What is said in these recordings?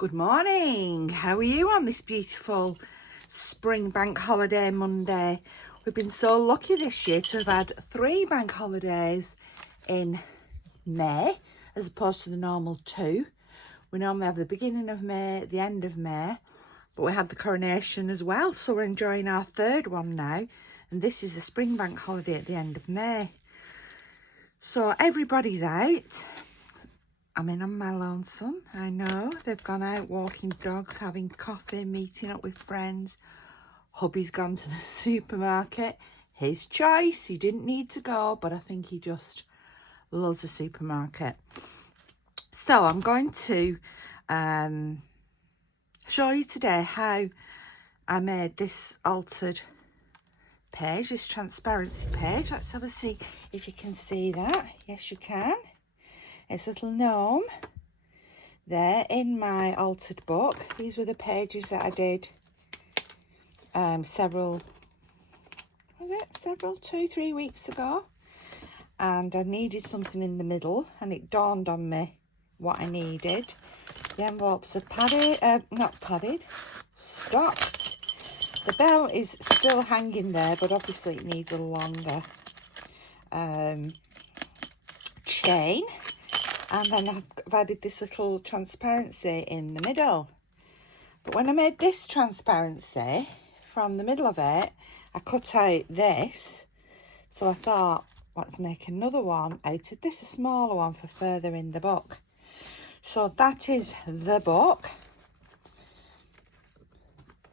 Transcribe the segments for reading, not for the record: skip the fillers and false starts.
Good morning. How are you on this beautiful spring bank holiday Monday? We've been so lucky this year to have had 3 bank holidays in May as opposed to the normal 2. We normally have the beginning of May, the end of May, but we had the coronation as well, so we're enjoying our 3rd one now, and this is a spring bank holiday at the end of May. So everybody's out. I'm in on my lonesome, I know. They've gone out walking dogs, having coffee, meeting up with friends. Hubby's gone to the supermarket. His choice, he didn't need to go, but I think he just loves a supermarket. So I'm going to show you today how I made this altered page, this transparency page. Let's have a see if you can see that. Yes, you can. It's a little gnome there in my altered book. These were the pages that I did several, 2-3 weeks ago. And I needed something in the middle, and it dawned on me what I needed. The envelopes are not padded, stopped. The bell is still hanging there, but obviously it needs a longer chain. And then I've added this little transparency in the middle. But when I made this transparency, from the middle of it, I cut out this. So I thought, let's make another one out of this, a smaller one for further in the book. So that is the book.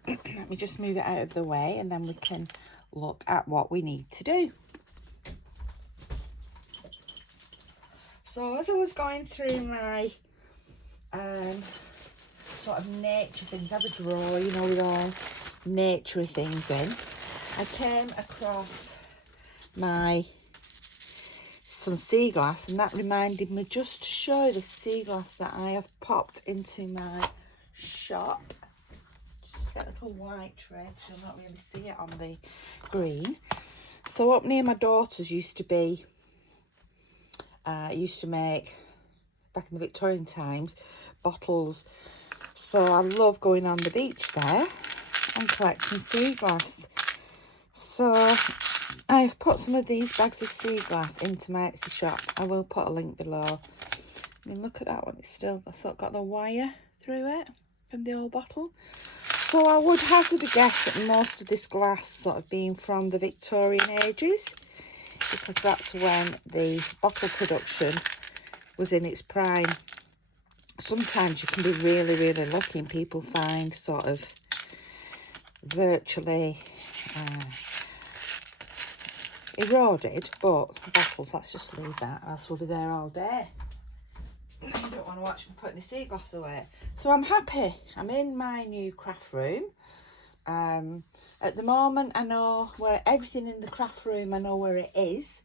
Let me just move it out of the way, and then we can look at what we need to do. So as I was going through my sort of nature things, I have a drawer, you know, with all nature things in. I came across some sea glass, and that reminded me just to show you the sea glass that I have popped into my shop. Just that little white tray, because you'll not really see it on the green. So up near my daughter's used to make, back in the Victorian times, bottles. So I love going on the beach there and collecting sea glass. So I've put some of these bags of sea glass into my Etsy shop. I will put a link below. I mean, look at that one. It's still got the wire through it from the old bottle. So I would hazard a guess that most of this glass sort of being from the Victorian ages, because that's when the bottle production was in its prime. Sometimes you can be really, really lucky and people find sort of virtually eroded, but bottles, let's just leave that, else we'll be there all day. I don't want to watch me putting the sea glass away. So I'm happy. I'm in my new craft room. At the moment, I know where everything in the craft room, I know where it is.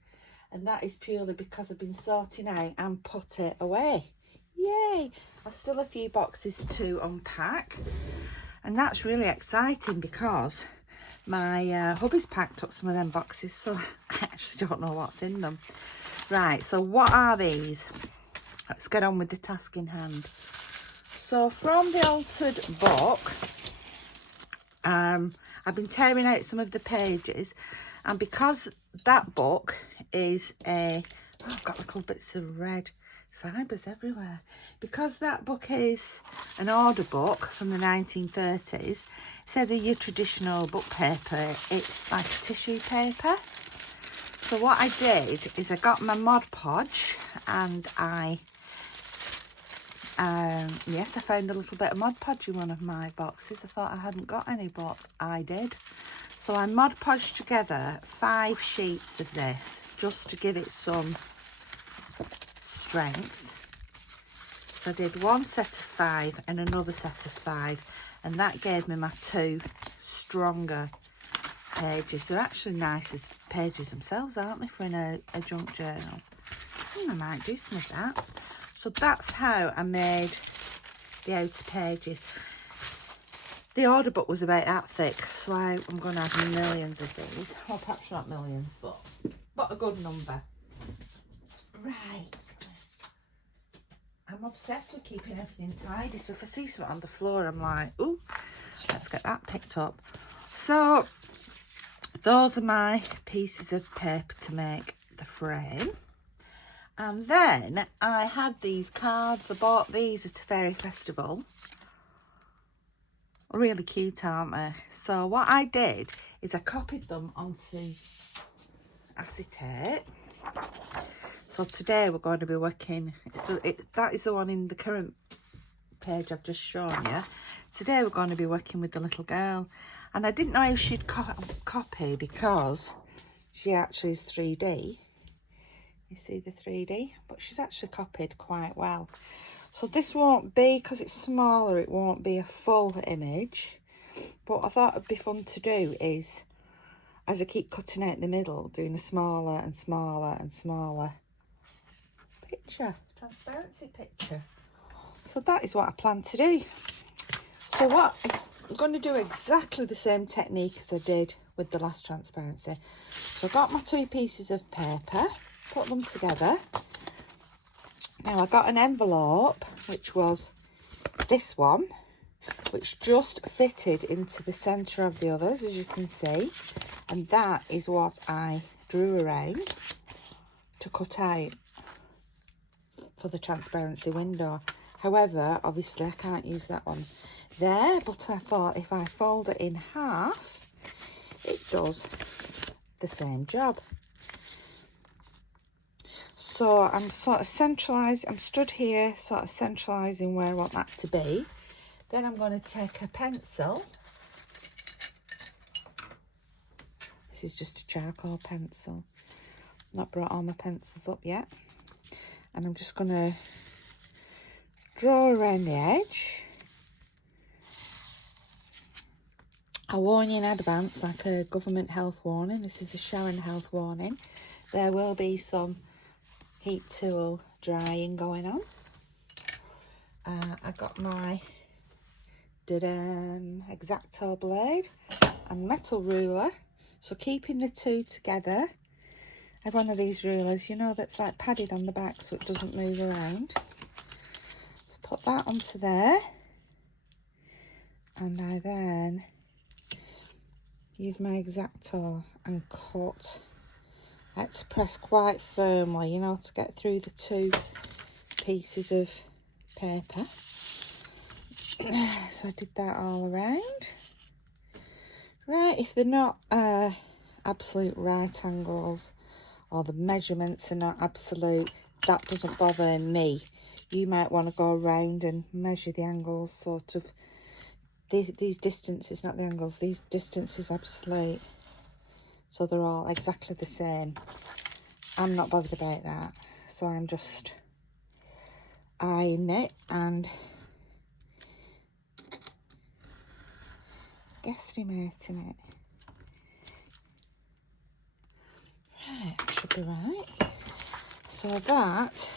And that is purely because I've been sorting out and put it away. Yay! I've still a few boxes to unpack. And that's really exciting because my hubby's packed up some of them boxes, so I actually don't know what's in them. Right, so what are these? Let's get on with the task in hand. So from the altered book, I've been tearing out some of the pages, and because that book is I've got little bits of red fibres everywhere. Because that book is an order book from the 1930s, instead of your traditional book paper, it's like a tissue paper. So what I did is I got my Mod Podge, and yes, I found a little bit of Mod Podge in one of my boxes. I thought I hadn't got any, but I did. So I Mod Podged together 5 sheets of this just to give it some strength. So I did one set of 5 and another set of 5, and that gave me my 2 stronger pages. They're actually nice as pages themselves, aren't they, for in a junk journal? I might do some of that. So that's how I made the outer pages. The order book was about that thick, so I'm going to have millions of these. Well, perhaps not millions, but a good number. Right. I I'm obsessed with keeping everything tidy. So if I see something on the floor, I'm like, ooh, let's get that picked up. So those are my pieces of paper to make the frame. And then I had these cards. I bought these at a fairy festival. Really cute, aren't they? So what I did is I copied them onto acetate. So today we're going to be working, that is the one in the current page I've just shown you. Today we're going to be working with the little girl. And I didn't know if she'd copy because she actually is 3D. You see the 3D? But she's actually copied quite well. So this won't be, because it's smaller, it won't be a full image. But I thought it'd be fun to do is, as I keep cutting out the middle, doing a smaller and smaller and smaller picture, transparency picture. So that is what I plan to do. So I'm going to do exactly the same technique as I did with the last transparency. So I got my 2 pieces of paper, put them together. Now I got an envelope, which was this one, which just fitted into the centre of the others, as you can see. And that is what I drew around to cut out for the transparency window. However, obviously I can't use that one there, but I thought if I fold it in half, it does the same job. So I'm sort of centralising, I'm stood here sort of centralising where I want that to be. Then I'm going to take a pencil. This is just a charcoal pencil. Not brought all my pencils up yet. And I'm just going to draw around the edge. I warn you in advance, like a government health warning. This is a Sharon health warning. There will be some heat tool drying going on. I got my X-Acto blade and metal ruler. So keeping the 2 together, I have one of these rulers, you know, that's like padded on the back so it doesn't move around. So put that onto there. And I then use my X-Acto and cut. I had to press quite firmly, you know, to get through the 2 pieces of paper. So I did that all around. Right, if they're not absolute right angles or the measurements are not absolute, that doesn't bother me. You might want to go around and measure the angles, sort of. These distances, not the angles, these distances absolute. So they're all exactly the same. I'm not bothered about that. So I'm just eyeing it and guesstimating it. Right, should be right. So that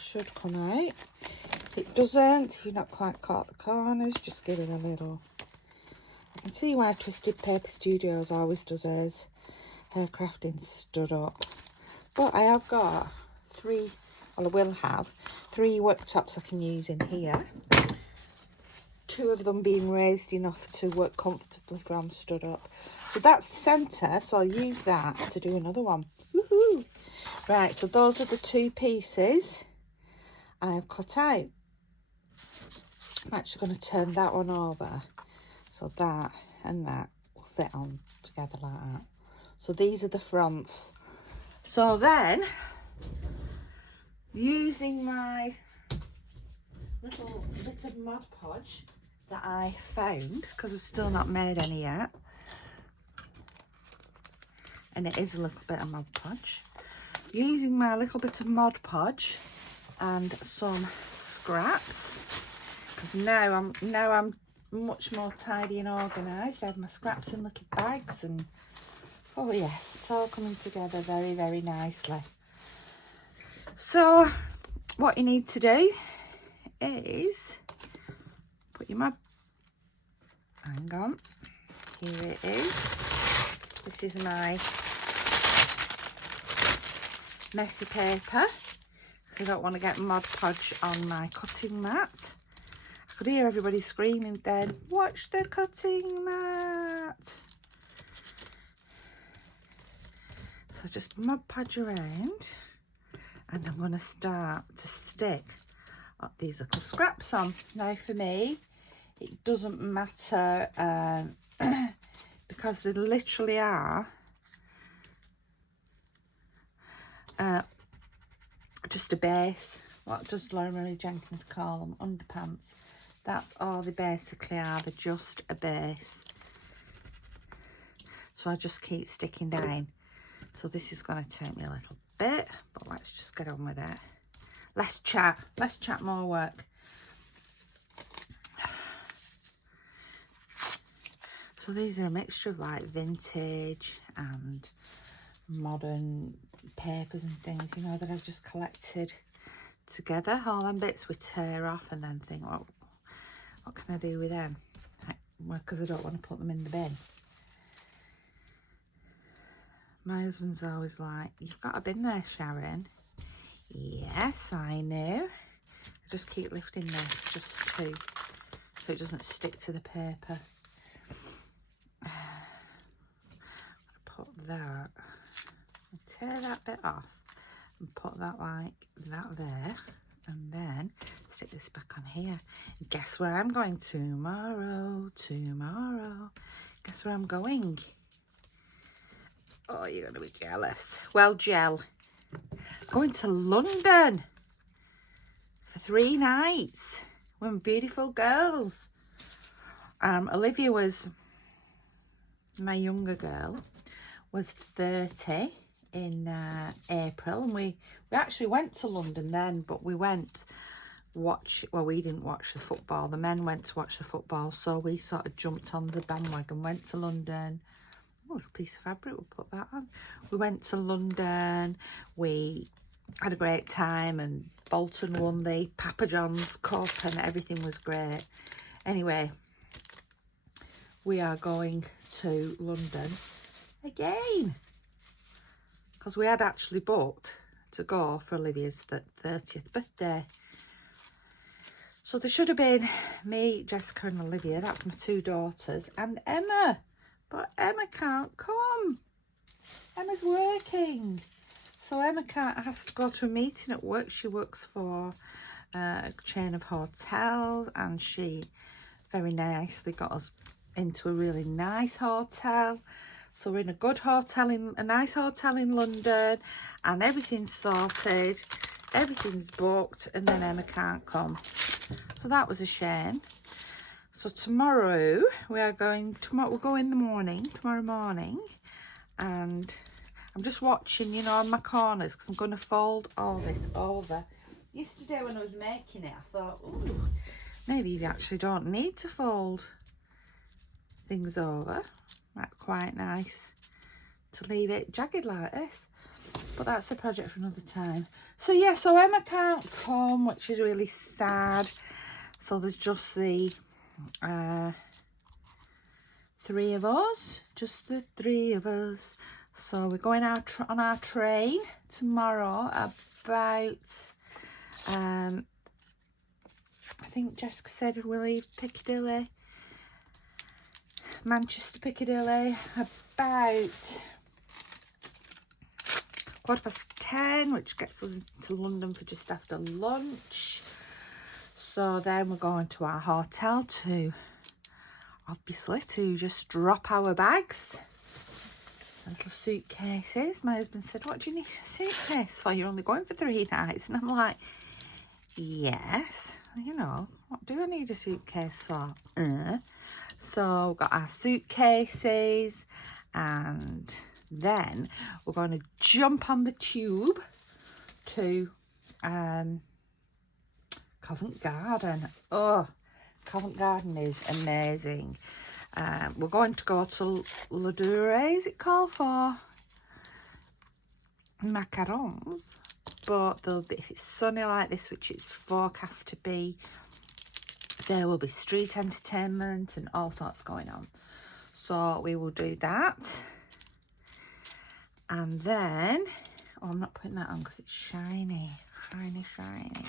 should come out. If it doesn't, if you've not quite caught the corners, just give it a little. I can see why Twisted Paper Studios always does hers hair crafting stood up. But I have got 3, well I will have 3 worktops I can use in here. 2 of them being raised enough to work comfortably from stood up. So that's the centre, so I'll use that to do another one. Woohoo! Right, so those are the 2 pieces I've cut out. I'm actually going to turn that one over. So that and that will fit on together like that. So these are the fronts. So then, using my little bit of Mod Podge that I found, because I've still not made any yet, and it is a little bit of Mod Podge, using my little bit of Mod Podge and some scraps, because now I'm much more tidy and organised. I have my scraps in little bags and oh yes, it's all coming together very, very nicely. So what you need to do is put your hang on, here it is. This is my messy paper. because I don't want to get Mod Podge on my cutting mat. I could hear everybody screaming then, watch the cutting mat. So just Mod Podge around, and I'm going to start to stick these little scraps on. Now for me, it doesn't matter because they literally are just a base. What does Laura Marie Jenkins call them? Underpants. That's all they basically are. They're just a base. So I just keep sticking down. So this is going to take me a little bit, but let's just get on with it. Less chat, more work. So these are a mixture of like vintage and modern papers and things, you know, that I've just collected together. All them bits we tear off and then think, well, what can I do with them? Well, because I don't want to put them in the bin. My husband's always like, you've got a bin there, Sharon. Yes, I know. I just keep lifting this just so it doesn't stick to the paper. Put that, tear that bit off and put that like that there, and then stick this back on here. Guess where I'm going tomorrow? Guess where I'm going? Oh, you're gonna be jealous. Well, Gel, going to London for 3 nights with beautiful girls. Olivia was my younger girl, was 30 in April, and we actually went to London then, but we went we didn't watch the football. The men went to watch the football, so we sort of jumped on the bandwagon, went to London. Oh, a piece of fabric, we'll put that on. We went to London, we had a great time, and Bolton won the Papa John's Cup and everything was great. Anyway, we are going to London again because we had actually booked to go for Olivia's 30th birthday. So there should have been me, Jessica and Olivia, that's my 2 daughters, and Emma, but Emma can't come. Emma's working, so Emma has to go to a meeting at work. She works for a chain of hotels, and she very nicely got us into a really nice hotel. So we're in a good hotel, a nice hotel in London, and everything's sorted, everything's booked, and then Emma can't come. So that was a shame. So tomorrow we'll go in tomorrow morning, and I'm just watching, you know, on my corners, because I'm going to fold all this over. Yesterday when I was making it, I thought, ooh, maybe you actually don't need to fold things over. Might be quite nice to leave it jagged like this, but that's a project for another time. So yeah, so Emma can't come, which is really sad. So there's just the 3 of us, just the 3 of us. So we're going out on our train tomorrow about I think Jessica said we'll leave Piccadilly, Manchester Piccadilly, about 10:15, which gets us to London for just after lunch. So then we're going to our hotel to just drop our bags, little suitcases. My husband said, what do you need a suitcase for? You're only going for 3 nights. And I'm like, yes, you know, what do I need a suitcase for? So we've got our suitcases, and then we're going to jump on the tube to Covent Garden. Oh, Covent Garden is amazing. We're going to go to Ladure, is it called, for macarons, but there'll be, if it's sunny like this, which it's forecast to be, there will be street entertainment and all sorts going on. So we will do that, and then I'm not putting that on because it's shiny. Shiny, shiny.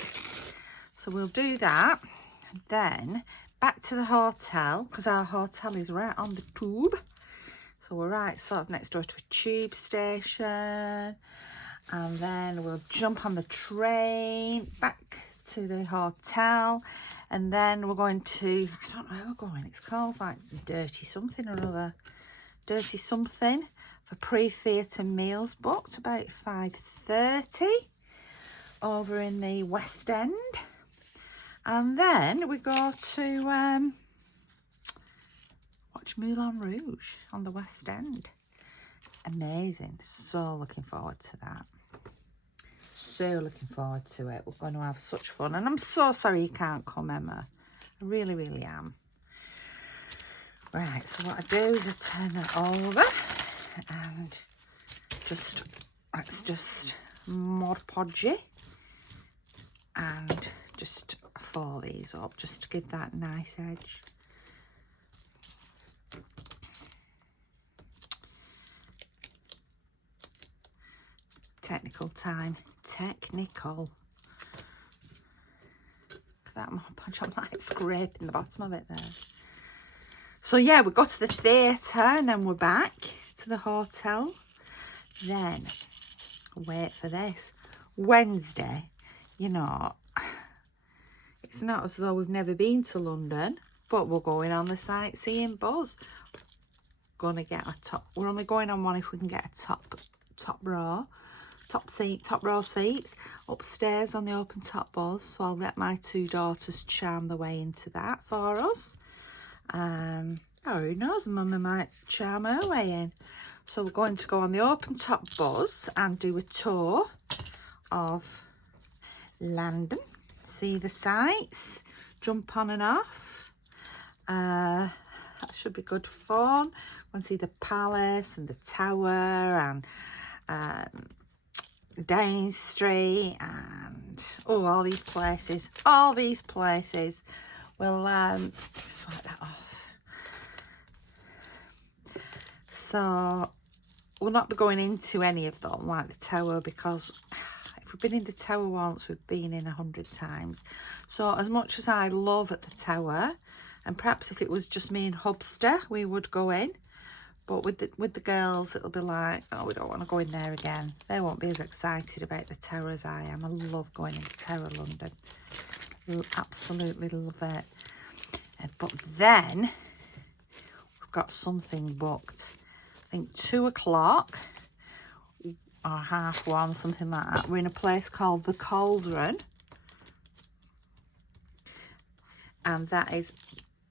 So we'll do that. And then back to the hotel, because our hotel is right on the tube. So we're right sort of next door to a tube station. And then we'll jump on the train back to the hotel. And then we're going to, I don't know where we're going. It's called like Dirty Something or other. Dirty Something for pre-theatre meals booked about 5:30 over in the West End. And then we go to watch Moulin Rouge on the West End. Amazing. So looking forward to that. So looking forward to it. We're going to have such fun. And I'm so sorry you can't come, Emma. I really, really am. Right, so what I do is I turn it over and let's just Mod Podgy and just fold these up just to give that nice edge. Technical time. Technical. Look at that Mod Podge. I'm like scraping the bottom of it there. So yeah, we go to the theatre and then we're back to the hotel. Then, wait for this, Wednesday, you know, it's not as though we've never been to London, but we're going on the sightseeing buzz. Gonna get a top, we're only going on one if we can get a top row seats upstairs on the open top buzz. So I'll let my two daughters charm the way into that for us. Oh, who knows, Mummy might charm her way in. So we're going to go on the open top bus and do a tour of London, see the sights, jump on and off. That should be good fun. Go and see the palace and the tower and Downing Street and all these places. We'll just wipe that off. So we'll not be going into any of them like the tower, because if we've been in the tower once, we've been in 100 times. So as much as I love at the tower, and perhaps if it was just me and Hubster, we would go in. But with the girls, it'll be like, oh, we don't want to go in there again. They won't be as excited about the tower as I am. I love going into Tower of London. Absolutely love it. But then we've got something booked. I think 2 o'clock or 1:30, something like that. We're in a place called the Cauldron, and that is,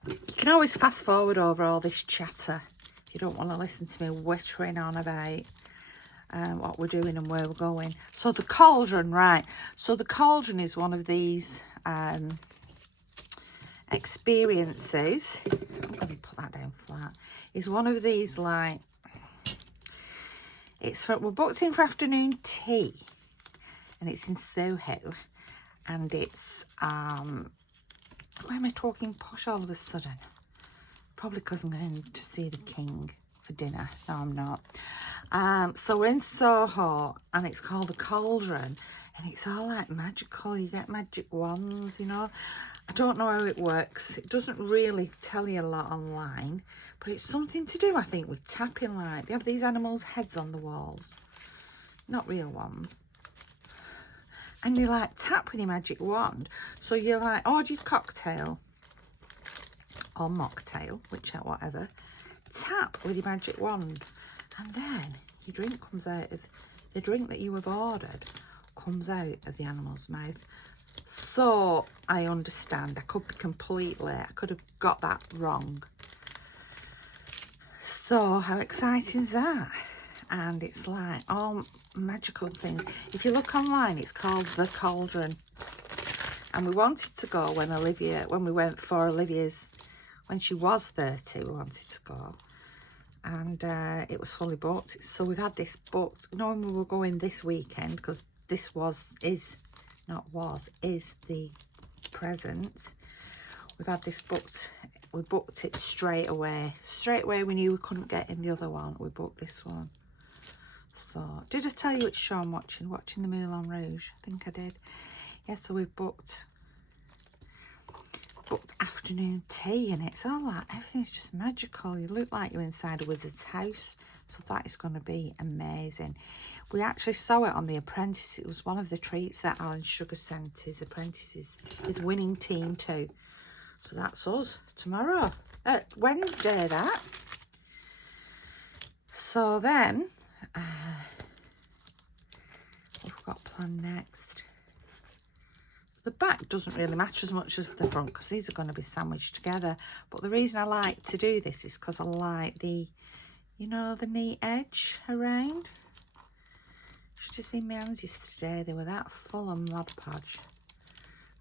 you can always fast forward over all this chatter if you don't want to listen to me whittering on about what we're doing and where we're going. So the Cauldron, right, so the Cauldron is one of these experiences. I'm going to put that down flat. Is one of these, like, we're booked in for afternoon tea, and it's in Soho, and it's why am I talking posh all of a sudden? Probably because I'm going to see the King for dinner. No, I'm not. So we're in Soho, and it's called the Cauldron, and it's all like magical. You get magic wands, you know. I don't know how it works. It doesn't really tell you a lot online, but it's something to do, I think, with tapping. Like, they have these animals' heads on the walls, not real ones, and you like tap with your magic wand. So you're like, order your cocktail or mocktail, whichever, whatever, tap with your magic wand, and then your drink comes out of the drink that you have ordered comes out of the animal's mouth. So I understand. I could have got that wrong. So how exciting is that? And it's like all magical things. If you look online, it's called the Cauldron. And we wanted to go when we went for Olivia's, when she was 30, we wanted to go. And it was fully booked. So we've had this booked. Normally we were going this weekend, because this is the present. We've had this booked. We booked it straight away. Straight away we knew we couldn't get in the other one. We booked this one. So, did I tell you which show I'm watching? Watching the Moulin Rouge. I think I did. Yeah, so we've booked afternoon tea, and it's all like, everything's just magical. You look like you're inside a wizard's house. So that is going to be amazing. We actually saw it on The Apprentice. It was one of the treats that Alan Sugar sent his apprentices, his winning team to. So that's us tomorrow. Wednesday, that. So then, what we've got planned next. The back doesn't really matter as much as the front because these are going to be sandwiched together. But the reason I like to do this is because I like the, you know, the neat edge around. Should have seen my hands yesterday. They were that full of Mod Podge.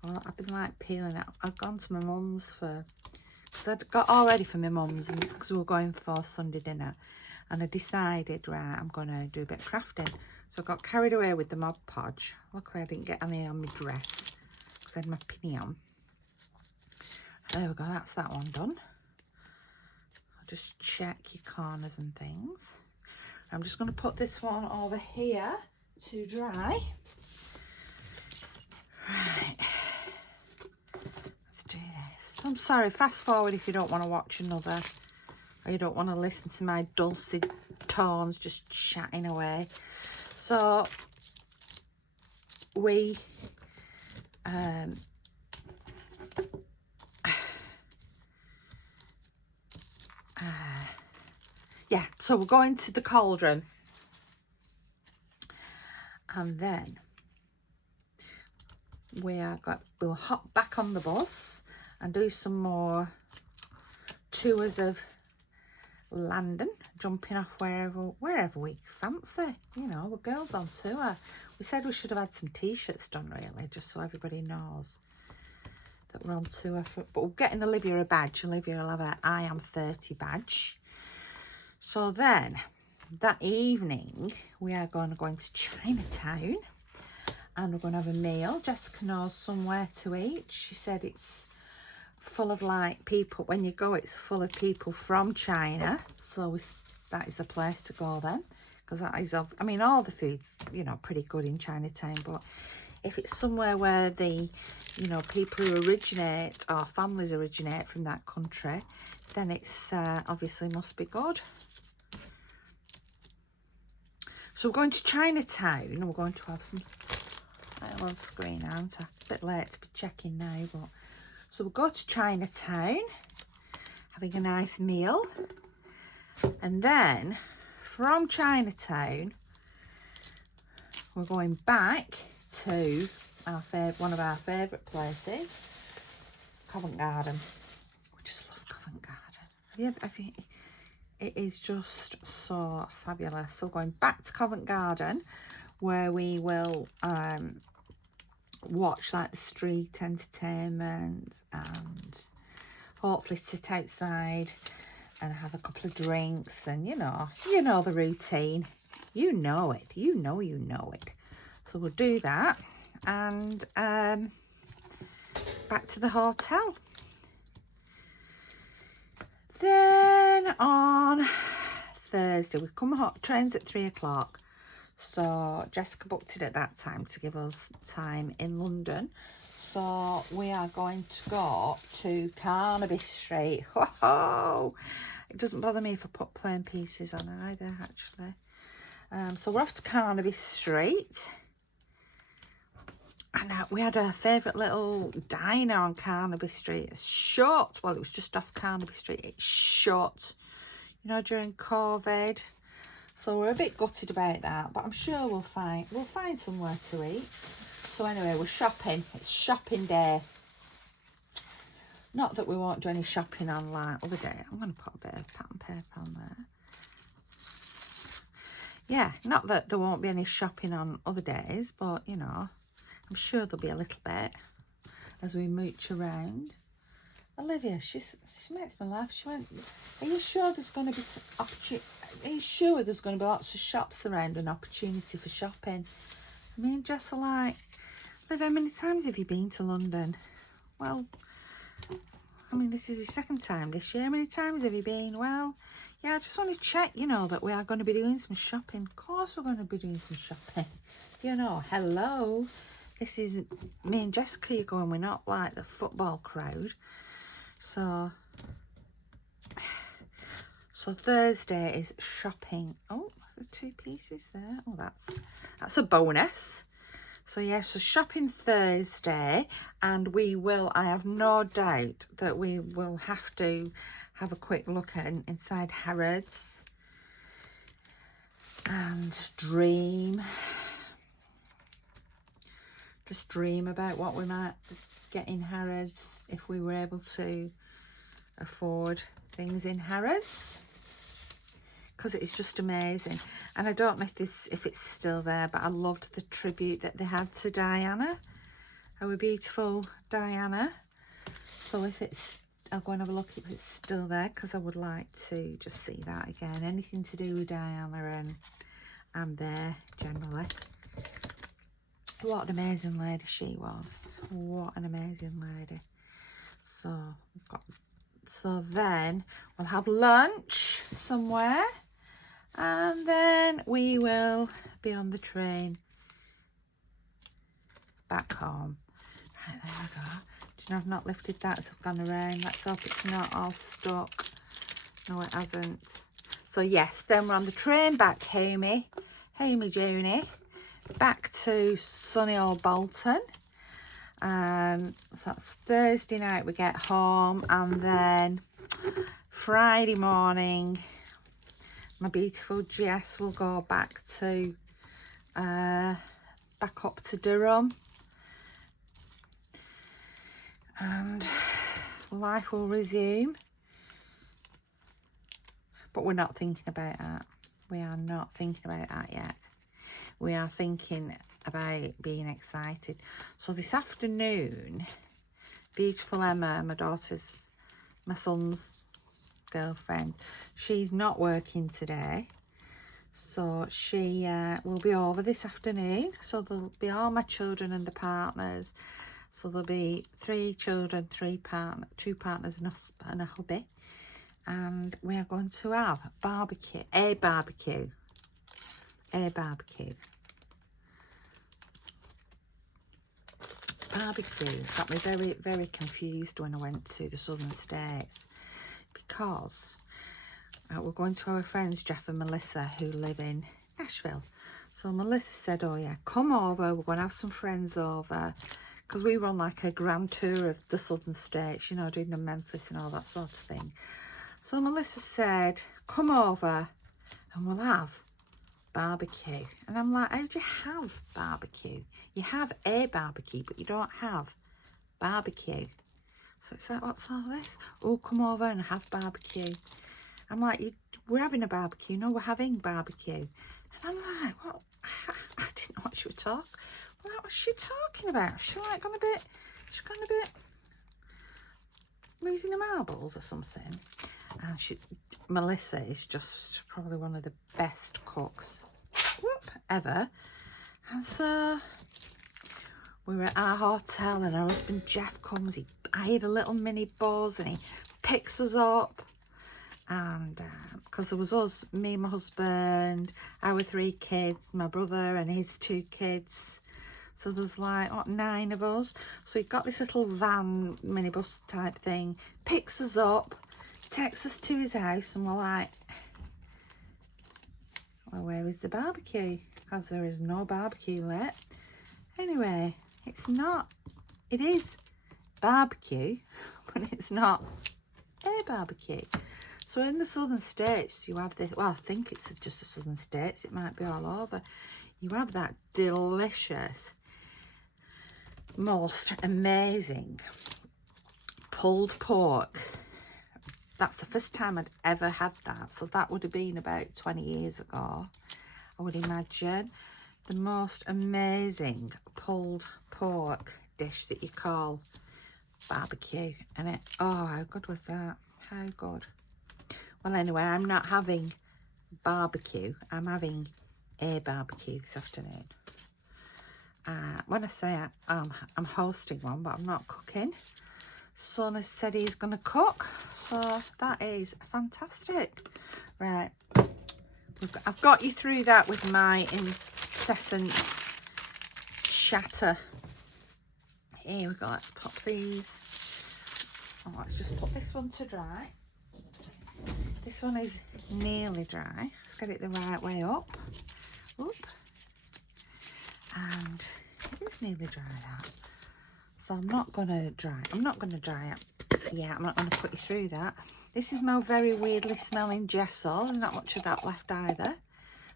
Well, I've been like peeling it. I've gone to my mum's because I'd got all ready for my mum's because we were going for Sunday dinner. And I decided, right, I'm going to do a bit of crafting. So I got carried away with the Mod Podge. Luckily, I didn't get any on my dress because I had my pinny on. There we go, that's that one done. I'll just check your corners and things. I'm just going to put this one over here to dry. Right. Let's do this. I'm sorry, fast forward if you don't want to watch another, or you don't want to listen to my dulcet tones just chatting away. So we yeah, so we're going to the cauldron, and then we'll hop back on the bus and do some more tours of London, jumping off wherever we fancy. You know, we're girls on tour. We said we should have had some t-shirts done, really, just so everybody knows that we're on tour. But we're getting Olivia a badge. Olivia will have a I am 30 badge. So then, that evening, we are going to go into Chinatown and we're going to have a meal. Jessica knows somewhere to eat. She said it's full of like people, when you go, it's full of people from China. So that is the place to go then. Because that is, I mean, all the food's, you know, pretty good in Chinatown. But if it's somewhere where the, you know, people who originate, or families originate from that country, then it's obviously must be good. So we're going to Chinatown and we're going to have some, I'm on screen, aren't I? A bit late to be checking now, but so we'll go to Chinatown, having a nice meal, and then from Chinatown we're going back to our one of our favourite places, Covent Garden. We just love Covent Garden. It is just so fabulous. So we're going back to Covent Garden, where we will watch like the street entertainment and hopefully sit outside and have a couple of drinks, and you know the routine. You know it. You know it. So we'll do that, and back to the hotel. Then on Thursday, we come home, train's at 3 o'clock. So Jessica booked it at that time to give us time in London. So we are going to go to Carnaby Street. Whoa! It doesn't bother me if I put plain pieces on either, actually. So we're off to Carnaby Street. And we had our favourite little diner on Carnaby Street. It's shut. Well, it was just off Carnaby Street. It's shut, you know, during COVID. So we're a bit gutted about that. But I'm sure we'll find somewhere to eat. So anyway, we're shopping. It's shopping day. Not that we won't do any shopping on like other day. I'm going to put a bit of pattern paper on there. Yeah, not that there won't be any shopping on other days, but, you know, I'm sure there'll be a little bit as we mooch around. Olivia, she makes me laugh. She went, are you sure there's going to be lots of shops around and opportunity for shopping? I mean, just like, Liv, how many times have you been to London? Well, I mean, this is your second time this year. How many times have you been? Well, yeah, I just want to check, you know, that we are going to be doing some shopping. Of course we're going to be doing some shopping. You know, hello. This is me and Jessica, you're going, we're not like the football crowd. So Thursday is shopping. Oh, there's 2 pieces there. Oh, that's a bonus. So yes, so shopping Thursday, and we will, I have no doubt that we will have to have a quick look at inside Harrods and just dream about what we might get in Harrods if we were able to afford things in Harrods, because it's just amazing. And I don't know if it's still there, but I loved the tribute that they had to Diana, our beautiful Diana. So if it's, I'll go and have a look if it's still there, because I would like to just see that again. Anything to do with Diana and there generally. What an amazing lady she was. What an amazing lady. So then we'll have lunch somewhere, and then we will be on the train back home. Right, there we go. Do you know I've not lifted that as I've gone around? Let's hope it's not all stuck. No, it hasn't. So yes, then we're on the train back homey Juni, back to sunny old Bolton. So that's Thursday night we get home, and then Friday morning my beautiful Jess will go back up to Durham, and life will resume. But we're not thinking about that. We are not thinking about that yet. We are thinking about being excited. So this afternoon, beautiful Emma, my son's girlfriend, she's not working today. So she will be over this afternoon. So there'll be all my children and the partners. So there'll be 3 children, 2 partners and a hubby. And we are going to have a barbecue. Barbecue got me very, very confused when I went to the southern states, because we're going to our friends Jeff and Melissa who live in Nashville. So Melissa said, oh yeah, come over, we're going to have some friends over, because we were on like a grand tour of the southern states, you know, doing the Memphis and all that sort of thing. So Melissa said, come over and we'll have barbecue. And I'm like, how do you have barbecue? You have a barbecue, but you don't have barbecue. So it's like, what's all this? Oh, come over and have barbecue. I'm like, we're having a barbecue. No, we're having barbecue. And I'm like, what? I didn't know what she was talking. What was she talking about? She's like gone a bit losing her marbles or something. And Melissa is just probably one of the best cooks ever. And so we were at our hotel, and our husband Jeff comes. I had a little mini buzz, and he picks us up. And because there was us, me, my husband, our 3 kids, my brother and his 2 kids. So there was like, what, 9 of us. So he got this little van, minibus type thing, picks us up, takes us to his house, and we're like, well, where is the barbecue? Because there is no barbecue lit. Anyway, it is barbecue, but it's not a barbecue. So in the southern states, you have this, well, I think it's just the southern states, it might be all over. You have that delicious, most amazing pulled pork. That's the first time I'd ever had that. So that would have been about 20 years ago, I would imagine. The most amazing pulled pork dish that you call barbecue. And oh, how good was that? How good. Well, anyway, I'm not having barbecue. I'm having a barbecue this afternoon. When I say I'm hosting one, but I'm not cooking. son has said he's going to cook, so that is fantastic. Right, I've got you through that with my incessant shatter. Here we go, let's pop these. Oh, let's just put this one to dry. This one is nearly dry. Let's get it the right way up. Oop. And it is nearly dry out. So I'm not going to dry it. Yeah, I'm not going to put you through that. This is my very weirdly smelling gesso. There's not much of that left either.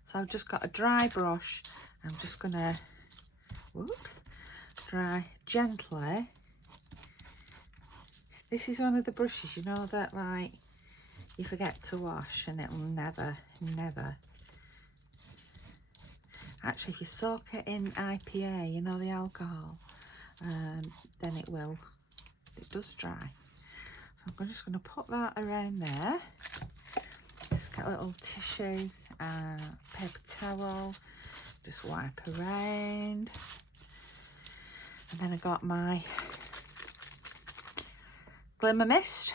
So I've just got a dry brush. I'm just going to, whoops, dry gently. This is one of the brushes, you know, that like you forget to wash and it'll never. Actually, if you soak it in IPA, you know, the alcohol, then it does dry. So I'm just going to put that around there. Just get a little tissue, paper towel, just wipe around. And then I got my Glimmer Mist.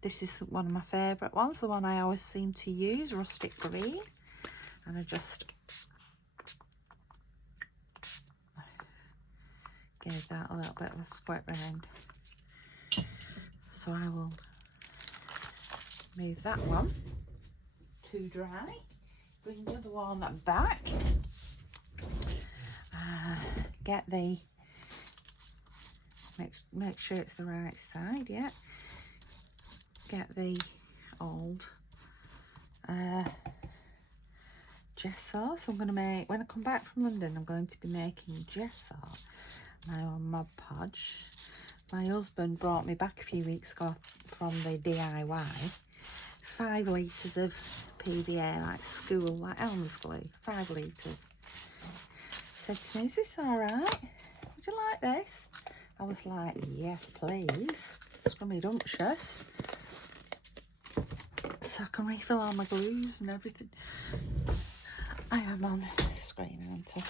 This is one of my favourite ones, the one I always seem to use, Rustic Green. And I just gave that a little bit of a squirt round. So I will move that one to dry. Bring the other one back. Get the, make sure it's the right side, yeah. Get the old gesso. So I'm going to make, when I come back from London, I'm going to be making gesso, my own Mod Podge. My husband brought me back a few weeks ago from the DIY 5 litres of PVA, like school, like Elmer's glue, 5 litres. Said to me, is this all right? Would you like this? I was like, yes, please. Scrummy dumptious. So I can refill all my glues and everything. I am on screen, aren't I?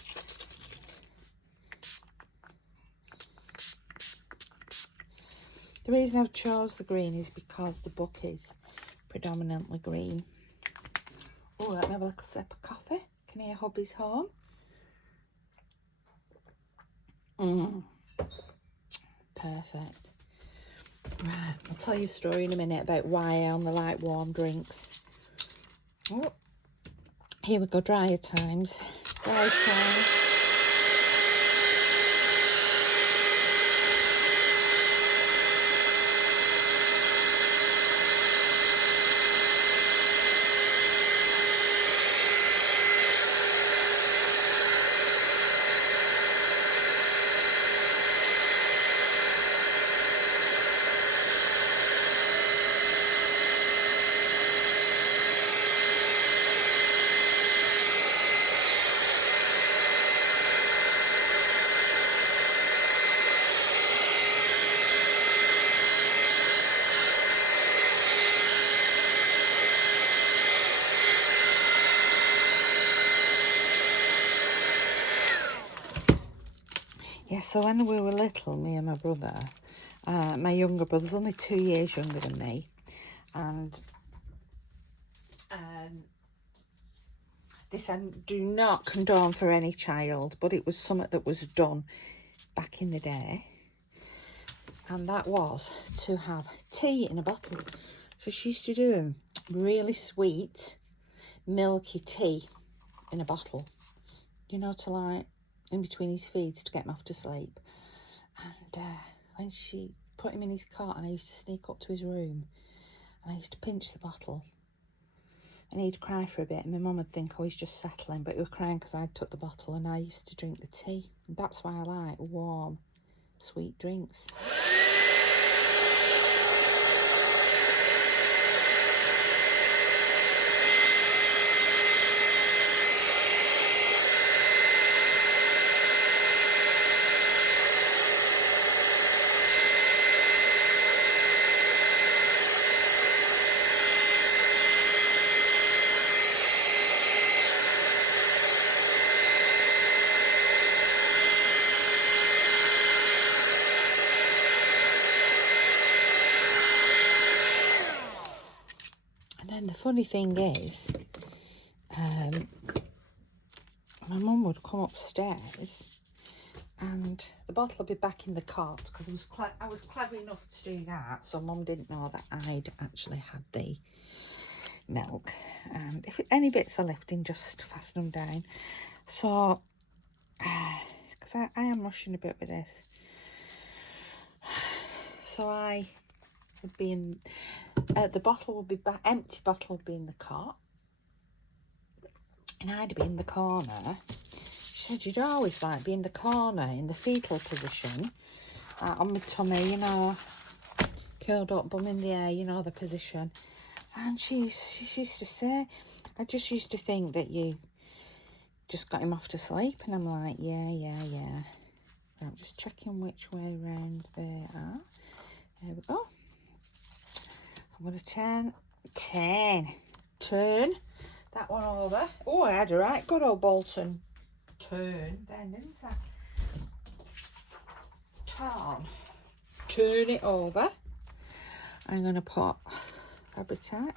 The reason I've chose the green is because the book is predominantly green. Oh, let me have a little sip of coffee. Can you hear hubby's home? Perfect. Right, I'll tell you a story in a minute about why I only like warm drinks. Oh, here we go, drier times. Dry times. Yeah, so when we were little, me and my brother, my younger brother's only 2 years younger than me, and this I do not condone for any child, but it was something that was done back in the day, and that was to have tea in a bottle. So she used to do really sweet, milky tea in a bottle, you know, to like in between his feeds to get him off to sleep. And when she put him in his cot, and I used to sneak up to his room and I used to pinch the bottle, and he'd cry for a bit, and my mum would think, oh, he's just settling, but he was crying because I took the bottle, and I used to drink the tea. And that's why I like warm, sweet drinks. And the funny thing is, my mum would come upstairs and the bottle would be back in the cart, because I was clever enough to do that, so Mum didn't know that I'd actually had the milk. And if any bits are left in, just fasten them down. So, because I am rushing a bit with this, so I would be in, the bottle would be back, empty bottle would be in the cart, and I'd be in the corner. She said you'd always like be in the corner in the fetal position, on my tummy, you know, curled up, bum in the air, you know, the position. And she used to say, I just used to think that you just got him off to sleep. And I'm like, yeah. I'm just checking which way round they are. There we go. I'm going to turn that one over. Oh, I had a right good old Bolton turn then, didn't I? Turn it over. I'm going to put Fabri-Tac.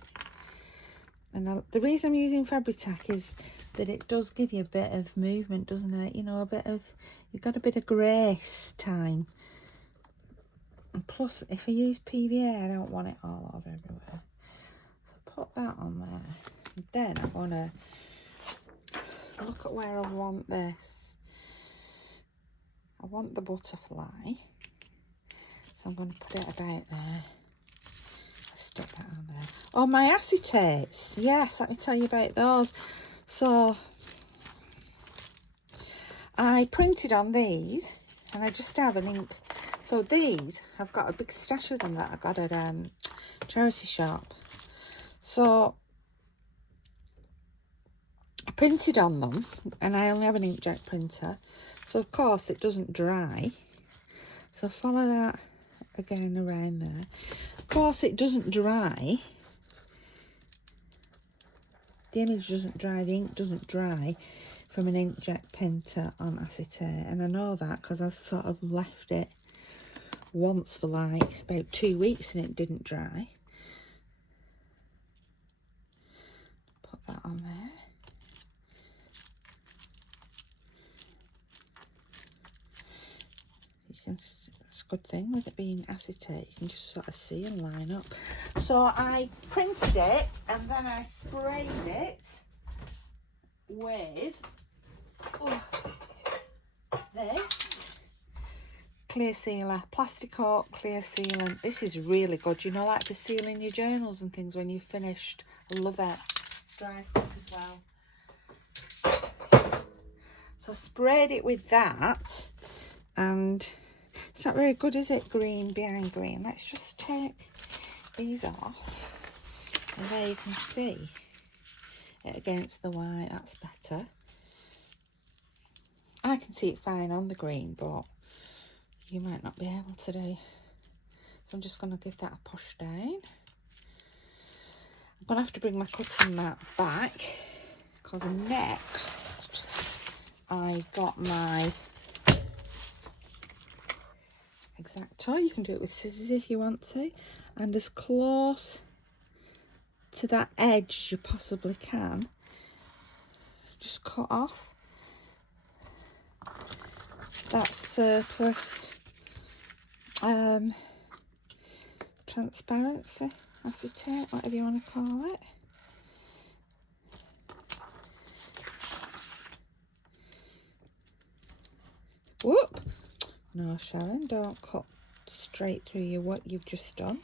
And the reason I'm using Fabri-Tac is that it does give you a bit of movement, doesn't it? You know, you've got a bit of grace time. And plus, if I use PVA, I don't want it all over everywhere. So put that on there. And then I'm going to look at where I want this. I want the butterfly. So I'm going to put it about there. Stick that on there. Oh, my acetates. Yes, let me tell you about those. So I printed on these, and I just have an ink. So these, I've got a big stash of them that I got at charity shop. So I printed on them, and I only have an inkjet printer, so of course it doesn't dry. So follow that again around there. Of course it doesn't dry. The image doesn't dry, the ink doesn't dry from an inkjet printer on acetate. And I know that because I sort of left it once for like about 2 weeks and it didn't dry. Put that on there. You can, it's a good thing with it being acetate, you can just sort of see and line up. So I printed it and then I sprayed it with this clear sealer, Plasticoat clear sealant. This is really good, you know, like for sealing your journals and things when you've finished. I love it. Dries quick as well. So I sprayed it with that, and it's not very good, is it? Green behind green. Let's just take these off, and there you can see it against the white. That's better. I can see it fine on the green, but you might not be able to do. So I'm just going to give that a push down. I'm going to have to bring my cutting mat back, because next I got my X-Acto. You can do it with scissors if you want to, and as close to that edge as you possibly can. Just cut off that surplus transparency, acetate, whatever you want to call it. Whoop! No, Sharon, don't cut straight through what you've just done.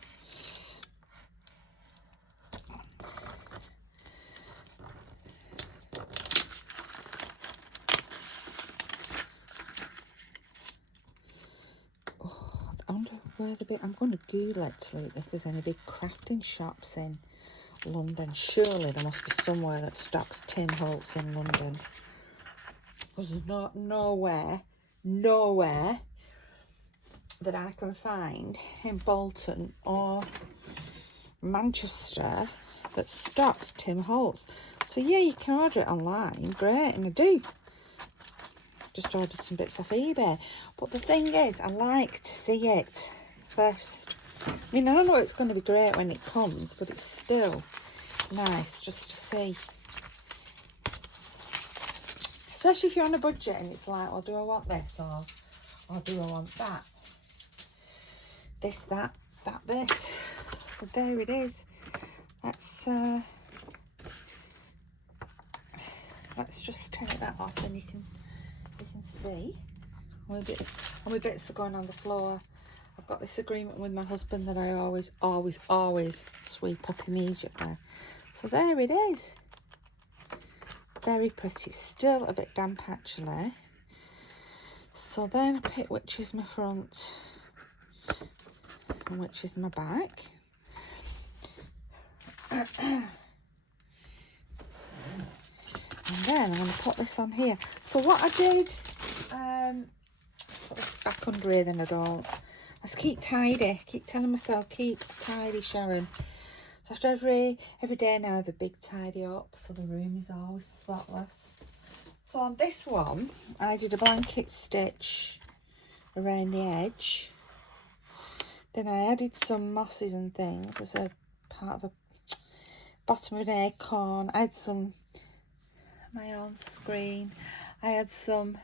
I'm going to Google actually if there's any big crafting shops in London. Surely there must be somewhere that stocks Tim Holtz in London. Because there's nowhere that I can find in Bolton or Manchester that stocks Tim Holtz. So yeah, you can order it online, great, and I do. Just ordered some bits off eBay. But the thing is, I like to see it first. I mean, I know it's going to be great when it comes, but it's still, nice just to see. Especially if you're on a budget and it's like, well, do I want this or do I want that? This, that, this. So there it is. Let's just take that off and you can see. My bits are going on the floor. I've got this agreement with my husband that I always sweep up immediately. So there it is. Very pretty. Still a bit damp actually. So then I pick which is my front and which is my back. And then I'm going to put this on here. So what I did, put this back under here, then I don't. Let's keep tidy. Keep telling myself, keep tidy, Sharon. So after every day now I have a big tidy up, so the room is always spotless. So on this one, I did a blanket stitch around the edge. Then I added some mosses and things as a part of a bottom of an acorn. I had some my own screen. I had some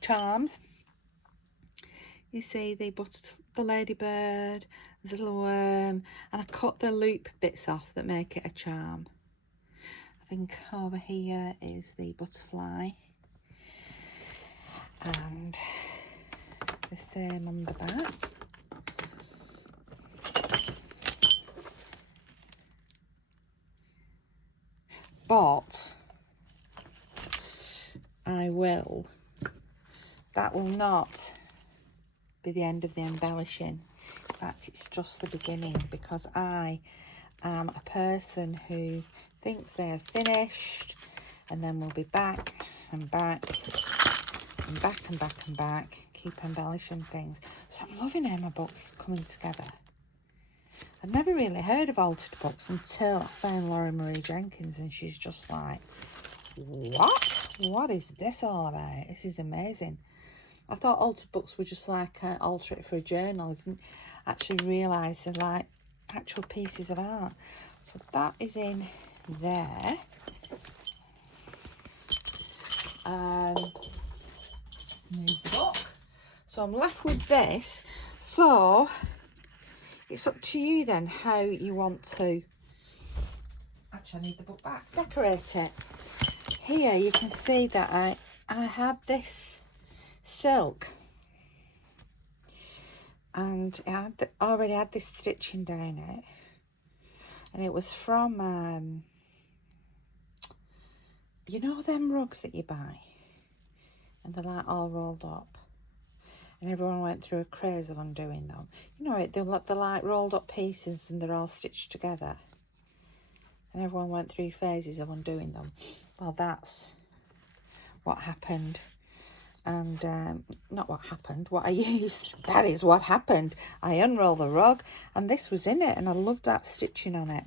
charms. You see the ladybird, there's a little worm, and I cut the loop bits off that make it a charm. I think over here is the butterfly, and the same on the back. But that will not be the end of the embellishing. In fact, it's just the beginning, because I am a person who thinks they're finished and then we'll be back and back and back and back and back, keep embellishing things. So I'm loving how my books coming together. I'd never really heard of altered books until I found Laura Marie Jenkins, and she's just like, what is this all about? This is amazing. I thought altered books were just like alter it for a journal. I didn't actually realise they're like actual pieces of art. So that is in there. Move the book. So I'm left with this. So it's up to you then how you want to, actually I need the book back, decorate it. Here you can see that I had this silk, and I already had this stitching down it, and it was from you know them rugs that you buy and they're like all rolled up, and everyone went through a craze of undoing them. You know, they're like rolled up pieces and they're all stitched together, and everyone went through phases of undoing them. Well, that's what happened. And not what happened, what I used. That is what happened. I unrolled the rug and this was in it, and I loved that stitching on it.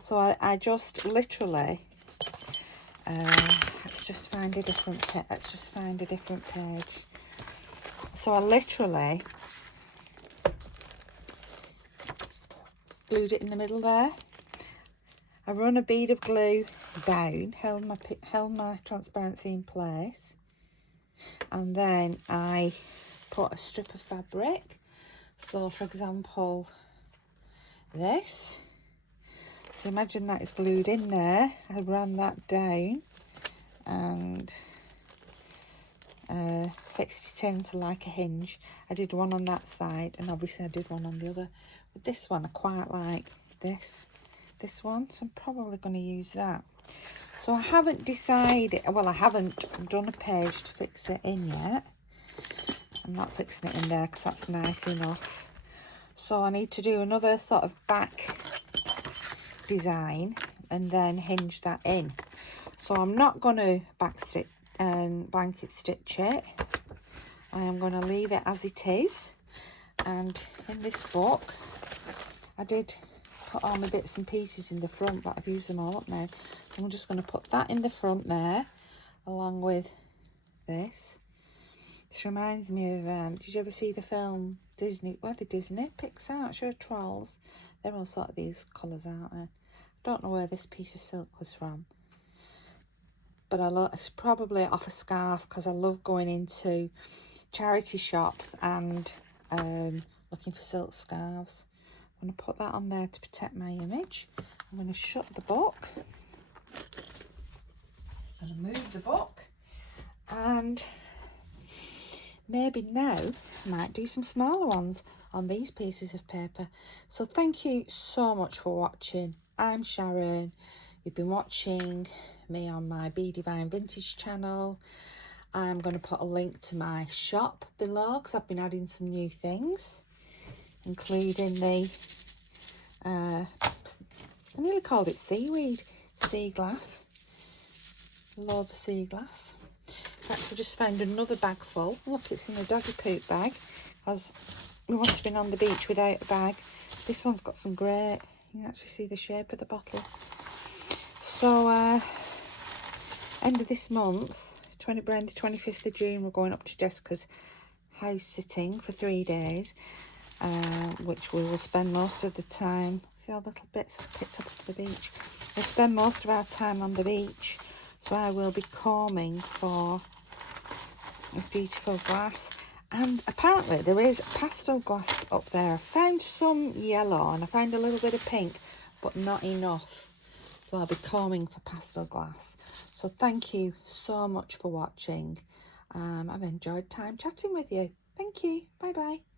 So I just literally let's just find a different page. So I literally glued it in the middle there. I run a bead of glue down, held my transparency in place, and then I put a strip of fabric. So for example, this. So imagine that is glued in there. I ran that down and fixed it into like a hinge. I did one on that side, and obviously I did one on the other. With this one, I quite like this one, so I'm probably going to use that. So I haven't decided, well, I haven't done a page to fix it in yet. I'm not fixing it in there because that's nice enough. So I need to do another sort of back design and then hinge that in. So I'm not going to backstitch and blanket stitch it. I am going to leave it as it is. And in this book, I did put all my bits and pieces in the front, but I've used them all up now. I'm just going to put that in the front there, along with this. This reminds me of, did you ever see the film Disney, Disney, Pixar, not sure, Trolls? They're all sort of these colours, aren't they? I don't know where this piece of silk was from. But it's probably off a scarf, because I love going into charity shops and looking for silk scarves. I'm going to put that on there to protect my image. I'm going to shut the book. I'm going to move the book. And maybe now I might do some smaller ones on these pieces of paper. So thank you so much for watching. I'm Sharon. You've been watching me on my Be Divine Vintage channel. I'm going to put a link to my shop below, because I've been adding some new things, including the I nearly called it seaweed, sea glass. Loads of sea glass. In fact, I just found another bag full. Look, it's in a doggy poop bag, because we must have been on the beach without a bag. This one's got some great, you can actually see the shape of the bottle. So end of this month, around the 25th of June, we're going up to Jessica's house sitting for 3 days, which we will spend most of the time. See all the little bits I've picked up at the beach. We'll spend most of our time on the beach, so I will be combing for this beautiful glass. And apparently there is pastel glass up there. I found some yellow and I found a little bit of pink, but not enough. So I'll be combing for pastel glass. So thank you so much for watching. I've enjoyed time chatting with you. Thank you. Bye bye.